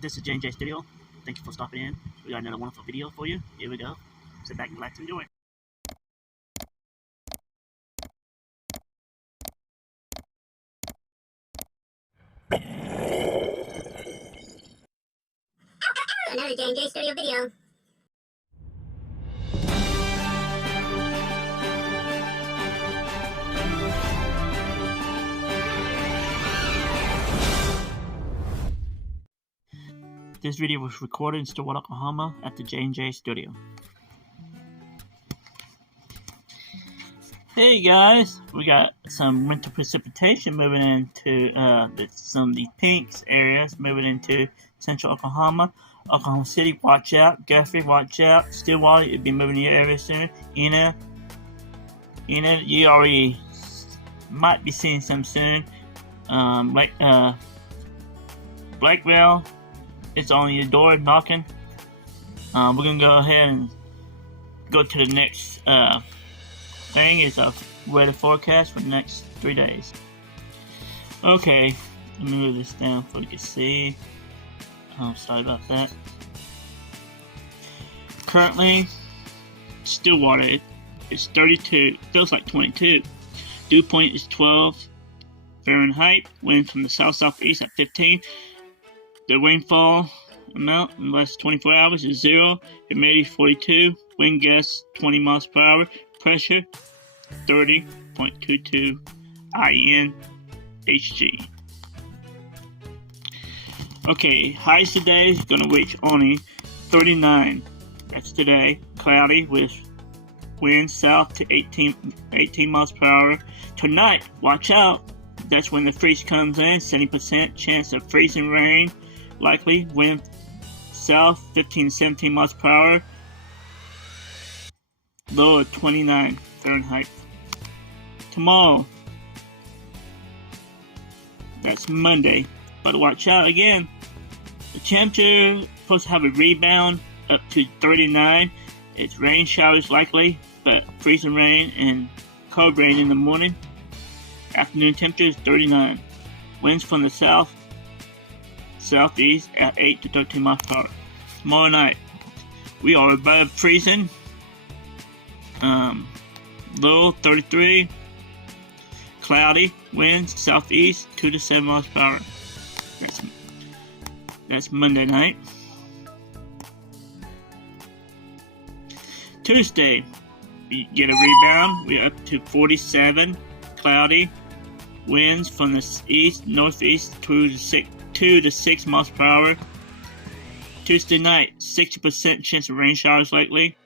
This is J&J Studio. Thank you for stopping in. We got another wonderful video for you. Here we go. Sit back and relax and enjoy. Another J&J Studio video. This video was recorded in Stillwater, Oklahoma at the J&J Studio. Hey guys, we got some winter precipitation moving into some of the Pinks areas, moving into central Oklahoma. Oklahoma City, watch out. Guthrie, watch out. Stillwater, it'll be moving to your area soon. Enid, you already might be seeing some soon. Blakeville, it's on your door knocking. We're gonna go ahead and go to the next thing. Is a weather forecast for the next 3 days. Okay, let me move this down so you can see. Sorry about that. Currently, Stillwater, it's 32. Feels like 22. Dew point is 12 Fahrenheit. Wind from the south-southeast at 15. The rainfall amount in the last 24 hours is 0. Humidity 42. Wind gust 20 miles per hour. Pressure 30.22 INHG. Okay, highs today is going to reach only 39. That's today. Cloudy with wind south to 18 miles per hour. Tonight, watch out. That's when the freeze comes in. 70% chance of freezing rain. Likely. Wind south 15 to 17 miles per hour. Low of 29 Fahrenheit. Tomorrow, that's Monday. But watch out again. The temperature is supposed to have a rebound up to 39. It's rain showers likely, but freezing rain and cold rain in the morning. Afternoon temperature is 39. Winds from the southeast at 8 to 13 miles per hour. Tomorrow night, we are above freezing. Low 33. Cloudy. Winds southeast 2 to 7 miles per hour. That's Monday night. Tuesday, we get a rebound. We're up to 47. Cloudy. Winds from the east, northeast 2 to 6 miles per hour. Tuesday night, 60% chance of rain showers likely.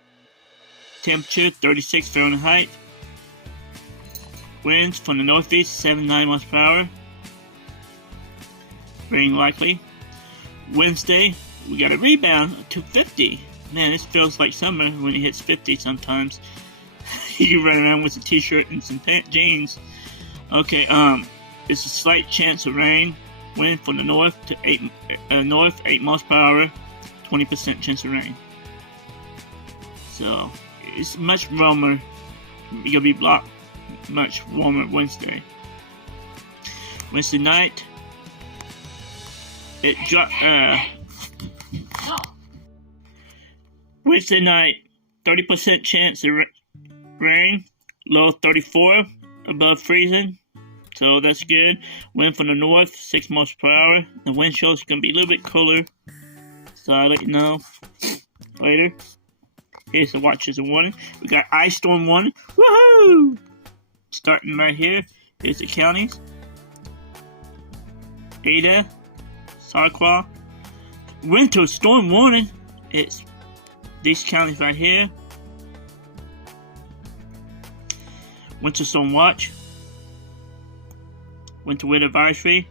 Temperature 36 Fahrenheit. Winds from the northeast 7 to 9 miles per hour. Rain likely. Wednesday, we got a rebound to 50. Man, this feels like summer when it hits 50 sometimes. You run around with a t-shirt and some jeans. Okay, it's a slight chance of rain. Wind from the north to 8 miles per hour. 20% chance of rain. So it's much warmer. You're gonna be blocked. Much warmer Wednesday. Wednesday night, it dropped. Wednesday night, 30% chance of rain. Low 34, above freezing. So that's good. Wind from the north, 6 miles per hour. The wind chill is gonna be a little bit cooler. So I'll let you know later. Here's the watches and warning. We got ice storm warning. Woohoo! Starting right here. Here's the counties. Ada, Sarqua. Winter storm warning. It's these counties right here. Winter storm watch. Winter weather advisory.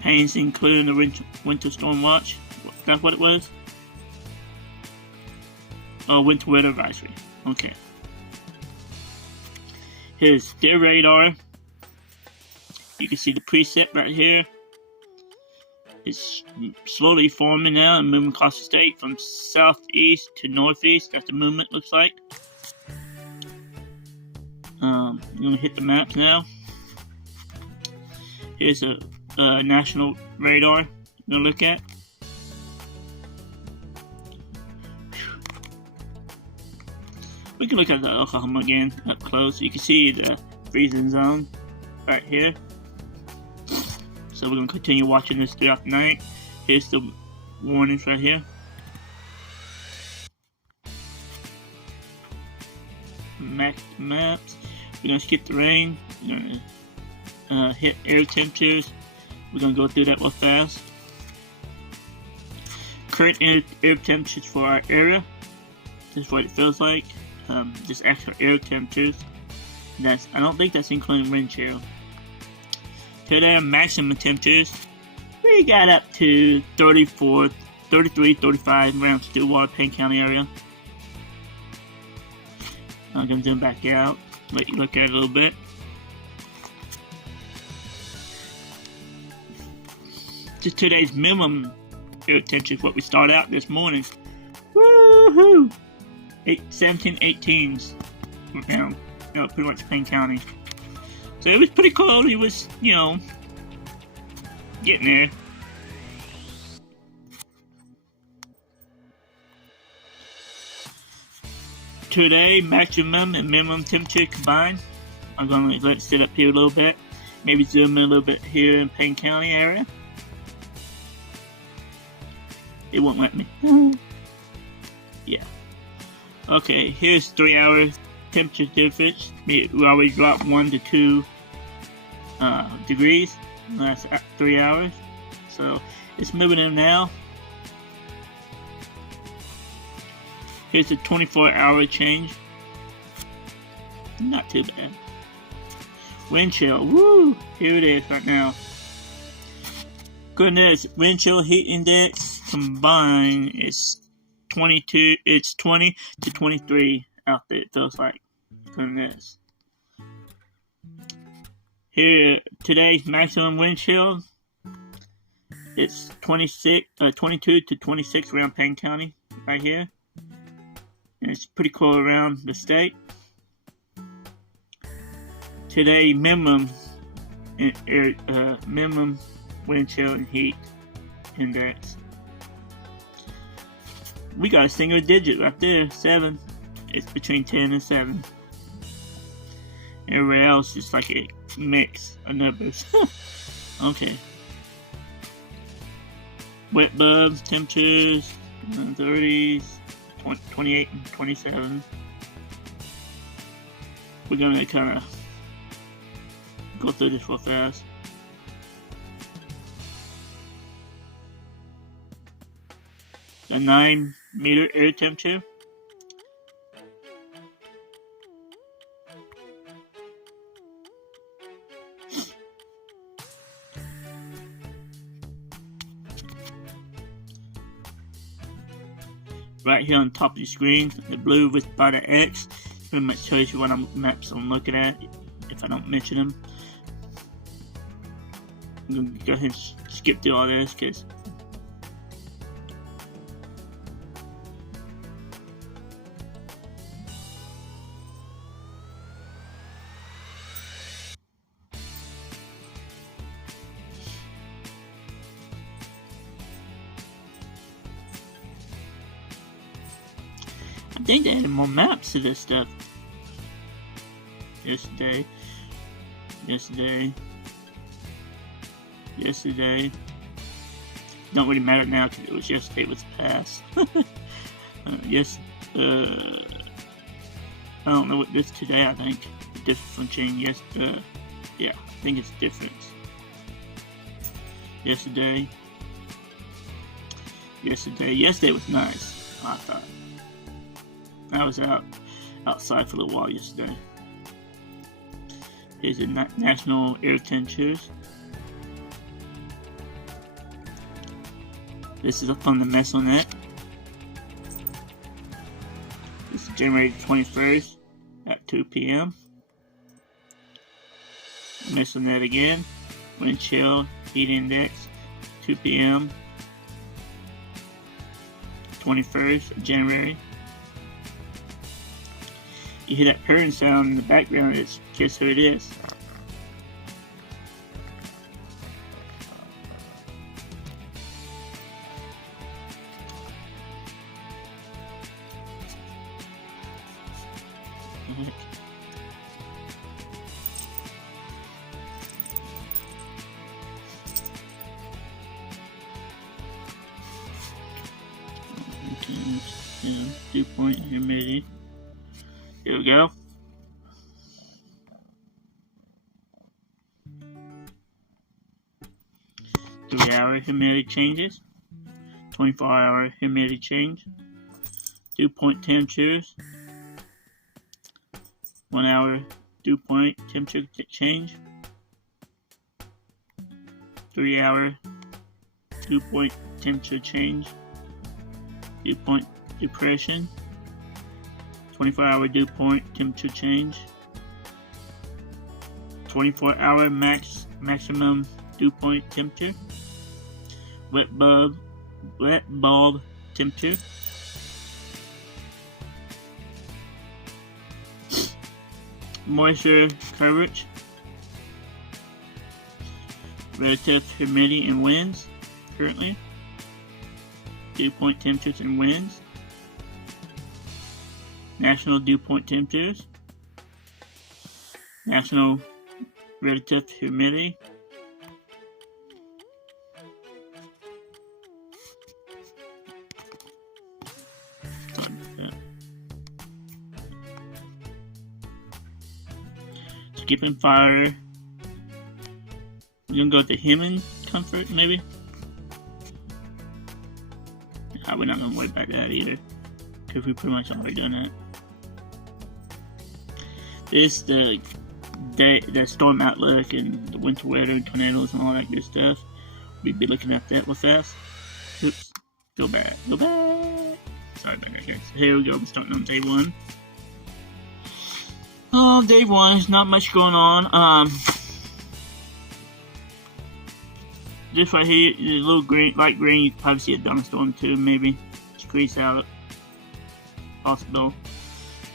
Payne's included in the winter storm watch. That's what it was? Oh, winter weather advisory. Okay. Here's their radar. You can see the preset right here. It's slowly forming now and moving across the state from southeast to northeast. That's the movement looks like. I'm going to hit the maps now. Here's a national radar I'm going to look at. We can look at the Oklahoma again up close. You can see the freezing zone right here. So we're going to continue watching this throughout the night. Here's the warnings right here. Maps. We're going to skip the rain. We're going to hit air temperatures. We're going to go through that real fast. Current air temperatures for our area. This is what it feels like. Just actual air temperatures. I don't think that's including wind chill. Today, maximum temperatures, we got up to 34, 33, 35 around Stillwater, Payne County area. I'm going to zoom back out, let you look at it a little bit. Just today's minimum air temperature is what we start out this morning. Woohoo! 17, 18s around, pretty much Payne County. So it was pretty cold. It was, getting there. Today, maximum and minimum temperature combined. I'm going to let it sit up here a little bit. Maybe zoom in a little bit here in Payne County area. It won't let me. Yeah. Okay, here's 3 hours temperature difference. We always drop 1 to 2 degrees in the last 3 hours. So it's moving in now. Here's the 24-hour change. Not too bad. Wind chill. Woo! Here it is right now. Goodness, wind chill heat index combined is 22. It's 20 to 23 out there. It feels like. Goodness. Here, today's maximum wind chill. It's 22 to 26 around Payne County, right here. And it's pretty cool around the state. Today, minimum wind chill and heat index. We got a single digit right there, 7. It's between 10 and 7. Everywhere else is like a mix of numbers. Okay. Wet bulbs, temperatures, 30s, 28 and 27. We're gonna kind of go through this real fast. The 9-meter air temperature. Right here on top of the screen, the blue with by the X pretty much shows you what maps I'm looking at if I don't mention them. I'm going to go ahead and skip through all this because I think they added more maps to this stuff. Yesterday. Don't really matter now because it was yesterday, it was past. I don't know what this today, I think. Different change. Yeah, I think it's different. Yesterday was nice, I thought. I was outside for a little while yesterday. Here's the national air temperatures. This is up on the Mesonet. This is January 21st at 2 p.m. Mesonet again. Wind chill, heat index, 2 p.m. 21st of January. you hear that purring sound in the background, it's guess who it is. Yeah, dew point humidity. Here we go. Three-hour humidity changes. 24-hour humidity change. Dew point temperatures. 1 hour dew point temperature change. 3 hour dew point temperature change. Dew point depression. 24-hour dew point temperature change. 24-hour maximum dew point temperature. Wet bulb temperature. Moisture coverage. Relative humidity and winds currently. Dew point temperatures and winds. National dew point temperatures. National relative humidity. Skipping fire. We're gonna go with the human comfort, maybe. We're not gonna worry about that either, because we pretty much already done that. This the storm outlook and the winter weather and tornadoes and all that good stuff. We'd be looking at that real fast. Oops, go back. Sorry about that, guys. Here we go. We're starting on day one. Oh, day one, there's not much going on. This right here, the little green, light green, you can probably see a thunderstorm too, maybe. Squeeze out. Possible.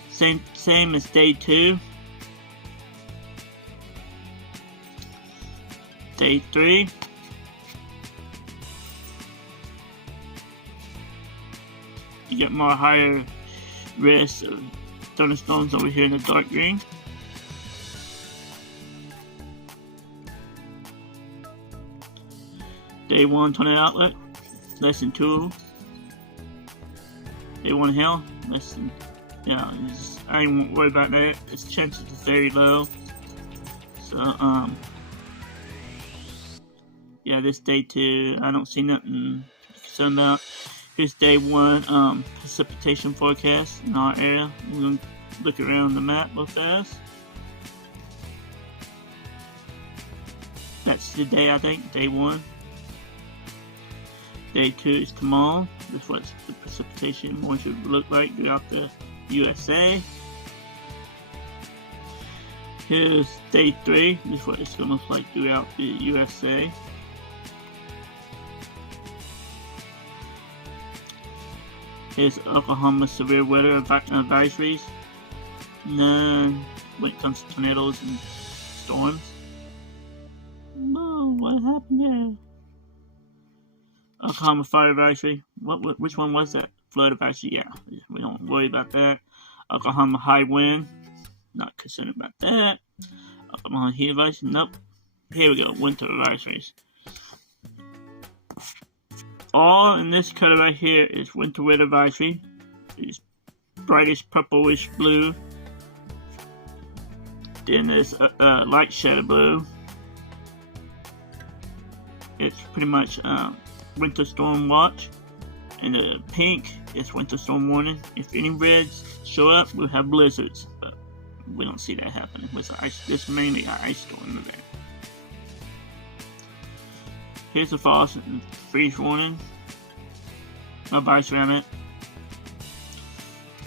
Same as day two. Day three. You get more higher risk of thunderstorms over here in the dark green. Day one tornado outlet, less than 2. Day one hail, less than, yeah, I ain't worried about that. Its chances is very low. So, yeah, this day two, I don't see nothing to be concerned about. Here's day one, precipitation forecast in our area. We're gonna look around the map real fast. That's the day, I think, day one. Day two is tomorrow. This is what the precipitation moisture will look like throughout the USA. Here's day three. This is what it's going to look like throughout the USA. Here's Oklahoma severe weather advisories. None when it comes to tornadoes and storms. No, what happened there? Oklahoma fire advisory. Which one was that? Flood advisory. Yeah, we don't worry about that. Oklahoma high wind. Not concerned about that. Oklahoma heat advisory. Nope. Here we go. Winter advisories. All in this color right here is winter weather advisory. It's brightest purplish blue. Then there's light shadow blue. It's pretty much winter storm watch. And the pink is winter storm warning. If any reds show up, we'll have blizzards. But we don't see that happening. It's mainly an ice storm event. Here's the frost and freeze warning. Advisory on it.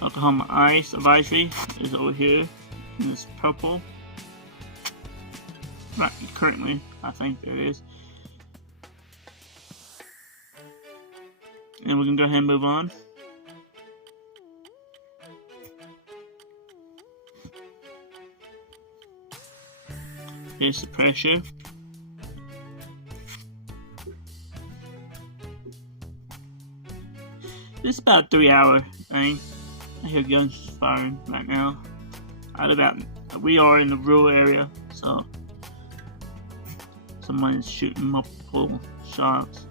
Oklahoma ice advisory is over here in this purple. Right, currently, I think there is. And we're gonna go ahead and move on. Here's the pressure. It's about a 3-hour thing. I hear guns firing right now. We are in the rural area, so someone's shooting multiple shots.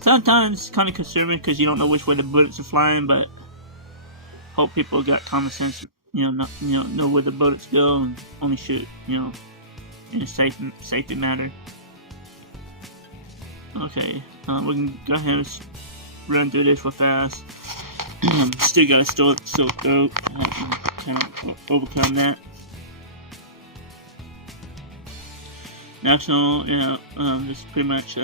Sometimes it's kind of consuming because you don't know which way the bullets are flying, but hope people got common sense, know where the bullets go and only shoot, in a safety matter. Okay, we can go ahead and run through this real fast. Still got a sore throat. Kind of overcome that. National, this is pretty much.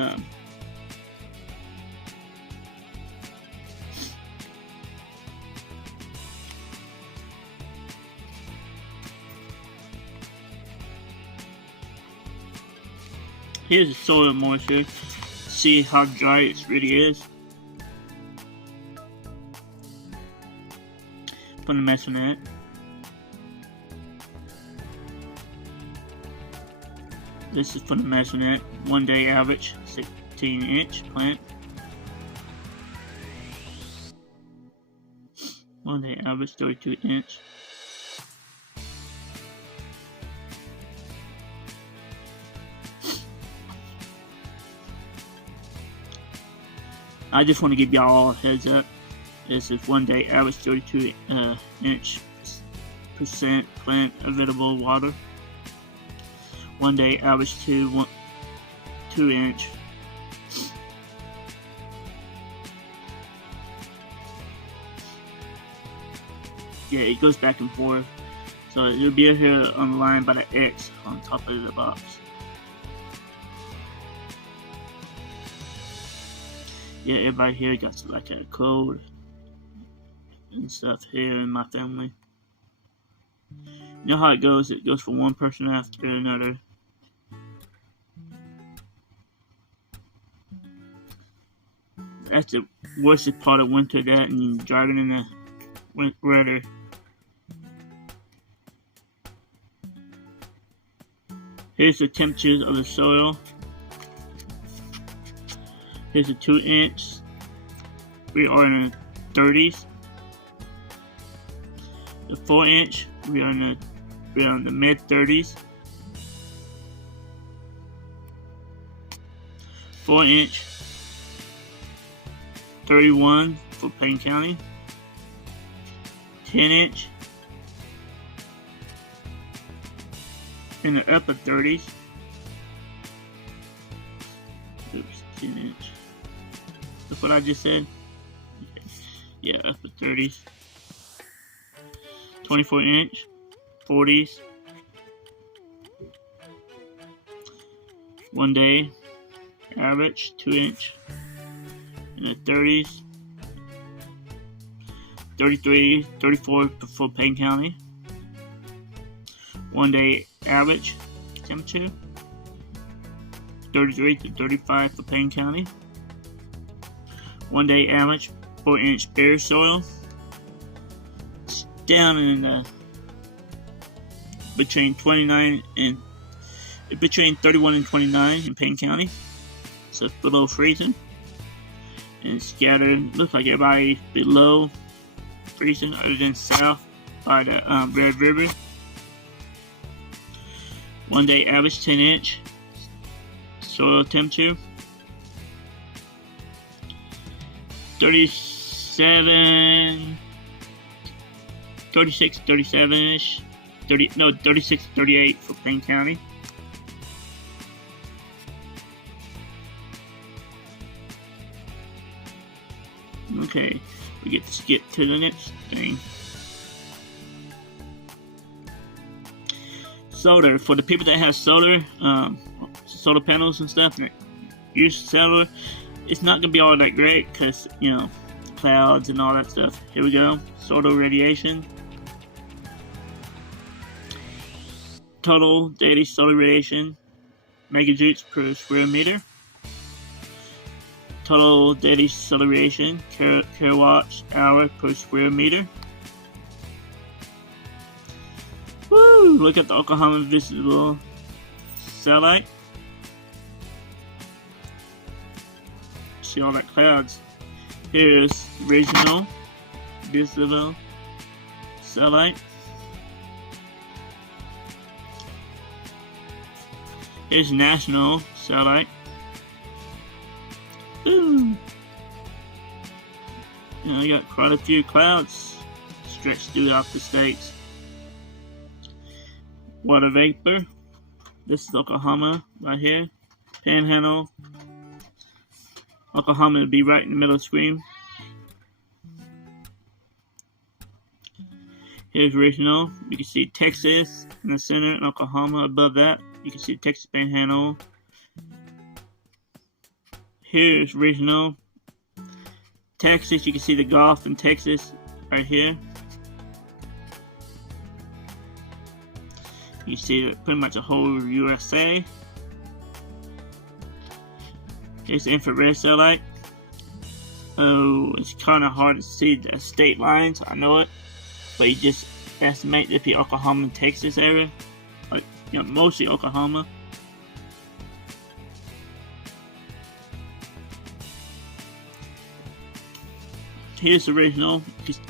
Here's the soil moisture. See how dry it really is. Put a mesh on that. This is for the mesh on that. 1 day average, 16-inch plant. 1 day average, 32-inch. I just want to give y'all a heads up. This is 1 day average 32% plant available water. 1 day average 2 inch. Yeah, it goes back and forth. So it'll be here on the line by the X on top of the box. Yeah, everybody here got like a code and stuff here in my family. You know how it goes? It goes from one person after another. That's the worst part of winter, that and driving in the weather. Here's the temperatures of the soil. Here's a 2-inch. We are in the 30s. The 4-inch, we are in the mid 30s. 4-inch, 31 for Payne County. 10-inch, in the upper 30s. Oops, 10-inch. That's what I just said. Okay. Yeah, upper 30s. 24-inch, 40s. 1 day average, 2-inch. In the 30s. 33, 34 for Payne County. 1 day average temperature. 33 to 35 for Payne County. 1 day average 4-inch bare soil. It's down in between 31 and 29 in Payne County. So it's below freezing. And it's scattered. Looks like everybody below freezing other than south by the Red River. 1 day average 10-inch soil temperature. 36, 37-ish. 36, 38 for Payne County. Okay, we get to skip to the next thing. Solar, for the people that have solar panels and stuff, and use solar, it's not gonna be all that great because clouds and all that stuff. Here we go. Solar radiation. Total daily solar radiation, megajoules per square meter. Total daily solar radiation, kilowatts hour per square meter. Woo! look at the Oklahoma visible satellite. See all that clouds. Here's regional visible satellite. Here's national satellite. Ooh. I got quite a few clouds stretched throughout the states. Water vapor. This is Oklahoma right here. Panhandle. Oklahoma would be right in the middle of the screen. Here's regional. You can see Texas in the center and Oklahoma above that. You can see Texas Panhandle. Here's regional. Texas, you can see the Gulf in Texas right here. You see pretty much the whole USA. Here's the infrared satellite. Oh, it's kind of hard to see the state lines, I know it. But you just estimate it'd be Oklahoma and Texas area. Like, mostly Oklahoma. Here's the original.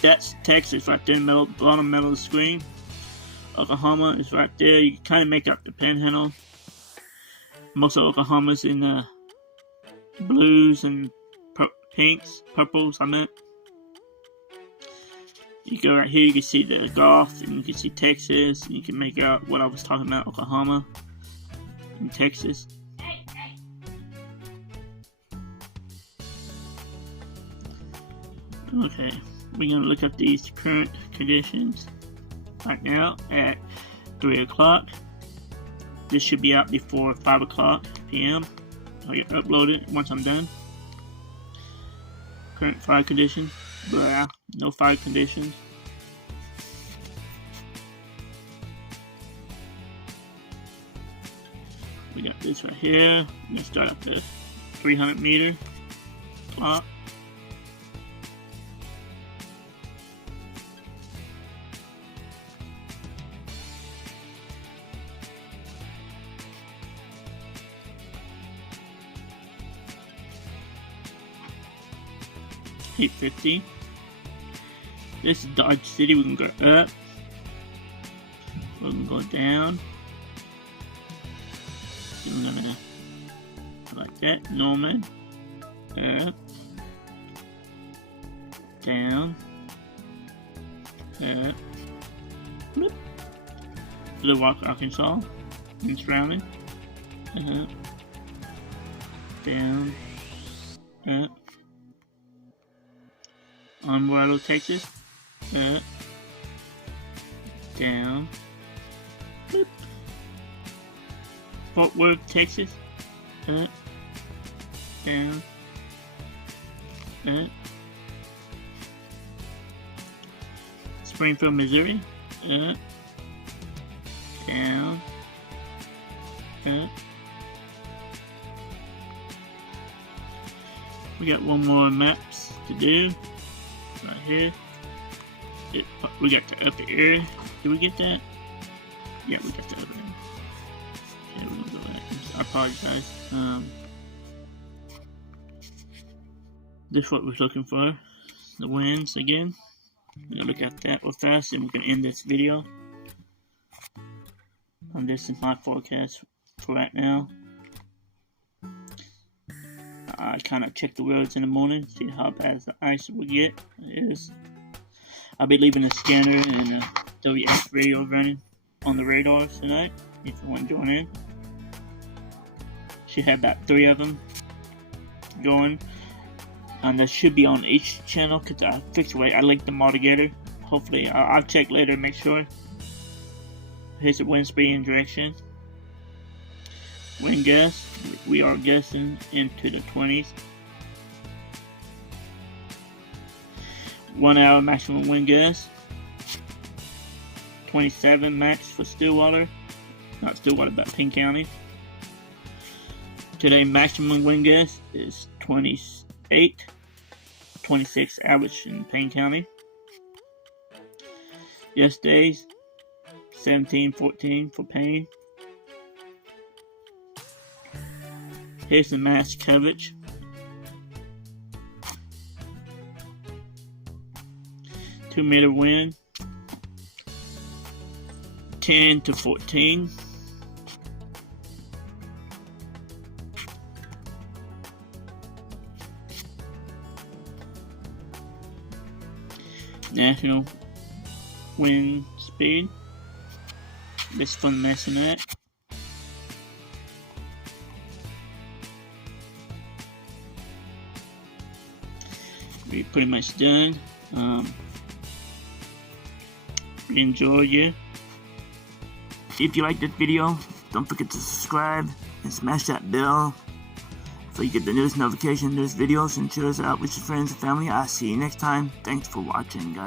That's Texas right there in the bottom middle of the screen. Oklahoma is right there. You can kind of make out the panhandle. Most of Oklahoma's in the blues and pinks, purples, I meant. You go right here, you can see the Gulf, and you can see Texas, and you can make out what I was talking about, Oklahoma and Texas. Okay, we're going to look at these current conditions right now at 3 o'clock. This should be out before 5 o'clock p.m. I'll get uploaded once I'm done. Current fire conditions. Blah, no fire conditions. We got this right here. I'm going to start at the 300 meter clock. $8.50. This is Dodge City. We can go up. We can go down. Then we're gonna like that. Norman. Up. Down. Up. Bloop. Stillwater, Arkansas. And surrounding. Up. Down. Up. Amarillo, Texas. Up. Down. Boop. Fort Worth, Texas. Up. Down. Up. Springfield, Missouri. Up. Down. Up. We got one more maps to do. Right here. We got the upper area. Did we get that? Yeah, we got the upper area. Okay, we're gonna go back. I apologize. This is what we're looking for. The winds again. We're gonna look at that real fast and we're gonna end this video. This is my forecast for right now. I kind of check the roads in the morning, see how bad the ice will get. It is. I'll be leaving a scanner and a WS radio running on the radars tonight. If you want to join in, should have about 3 of them going. And that should be on each channel because I fixed the way I linked them all together. Hopefully, I'll check later to make sure. Here's the wind speed and direction. Wind gust, we are gusting into the 20s. 1 hour maximum wind gust. 27 max for Stillwater. Not Stillwater, but Payne County. Today maximum wind gust is 28. 26 average in Payne County. Yesterday's 1714 for Payne. Here's the mass coverage. Two-meter wind. 10 to 14. National wind speed. This is from the Massonet. We're pretty much done. We enjoyed you. If you like this video, don't forget to subscribe and smash that bell so you get the newest notification, newest videos, and share us out with your friends and family. I'll see you next time. Thanks for watching, guys.